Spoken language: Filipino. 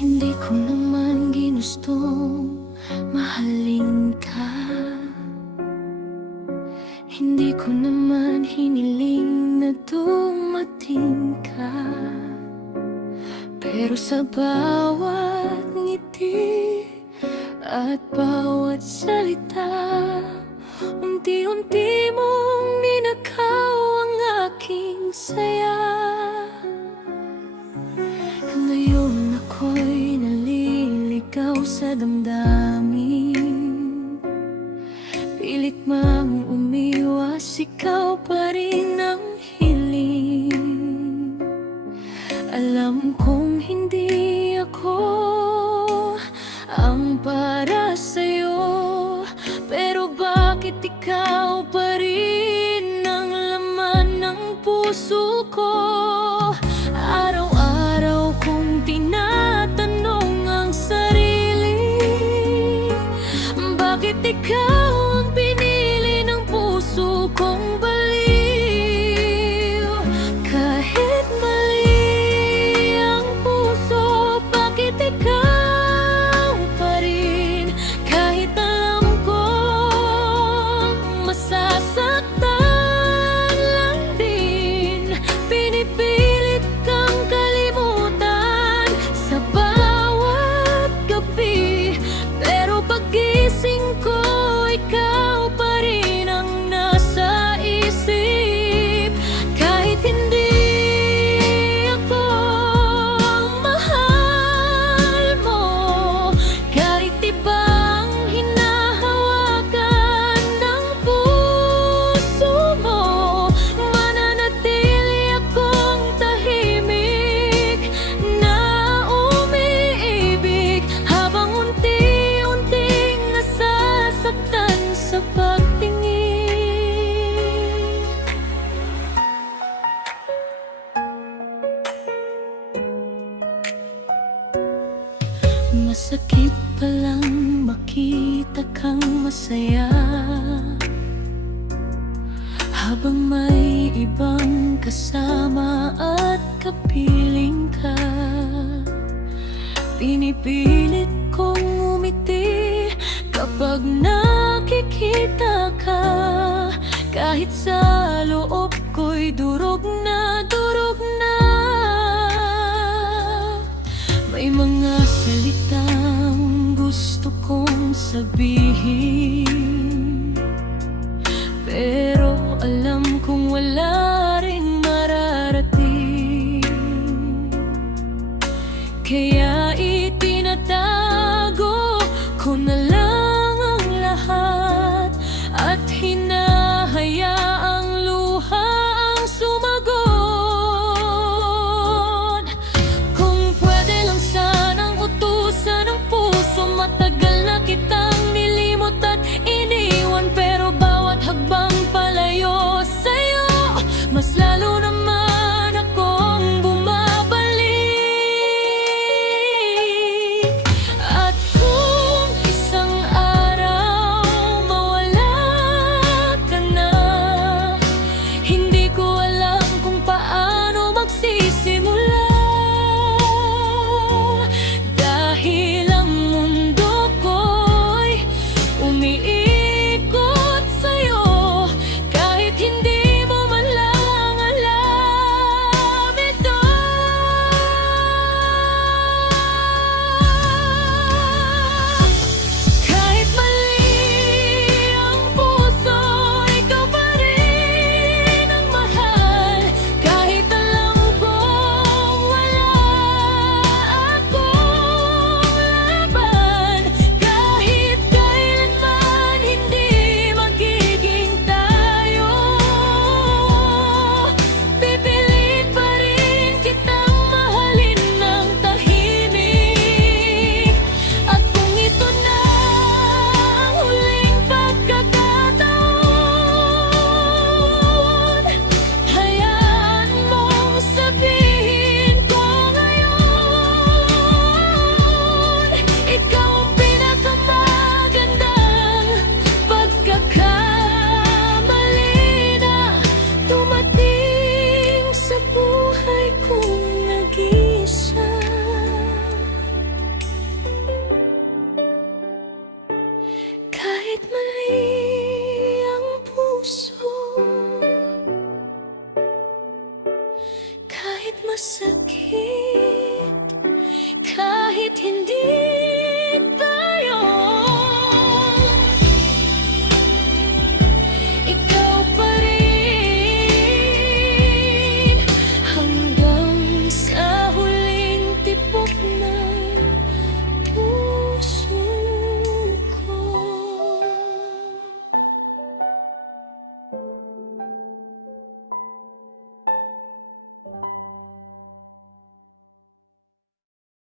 Hindi ko naman ginustong mahalin ka. Hindi ko naman hiniling na dumating ka. Pero sa bawat ngiti at bawat salita, unti-unti mong ninakaw ang aking saya. Ngayon ako'y naliligaw sa damdamin, pilit mang umiwas, ikaw pa rin ang hiling. Alam kong hindi ako ang para sa'yo, pero bakit ikaw pa rin ang laman ng puso ko? Araw-araw kong tinatanong ang sarili, bakit ikaw ang pinili ng puso kong baliw? Kahit mali ang puso, bakit ikaw pa rin? Kahit alam kong masasaktan lang din, pinipilit kang kalimutan sa bawat gabi. Pero pagising ko, ikaw pa rin ang nasa isip. Kahit hindi ako ang mahal mo, kahit iba ang hinahawakan ng puso mo, mananatili akong tahimik na umiibig, habang unti-unting nasasaktan sa pagtingin. Masakit palang makita kang masaya, habang may ibang kasama at kapiling ka. Pinipilit kong umiti kapag nakikita ka, kahit sa loob ko'y durog na durog na. May mga salitang gusto kong sabihin, pero alam kong wala ring mararating. Kaya itinatago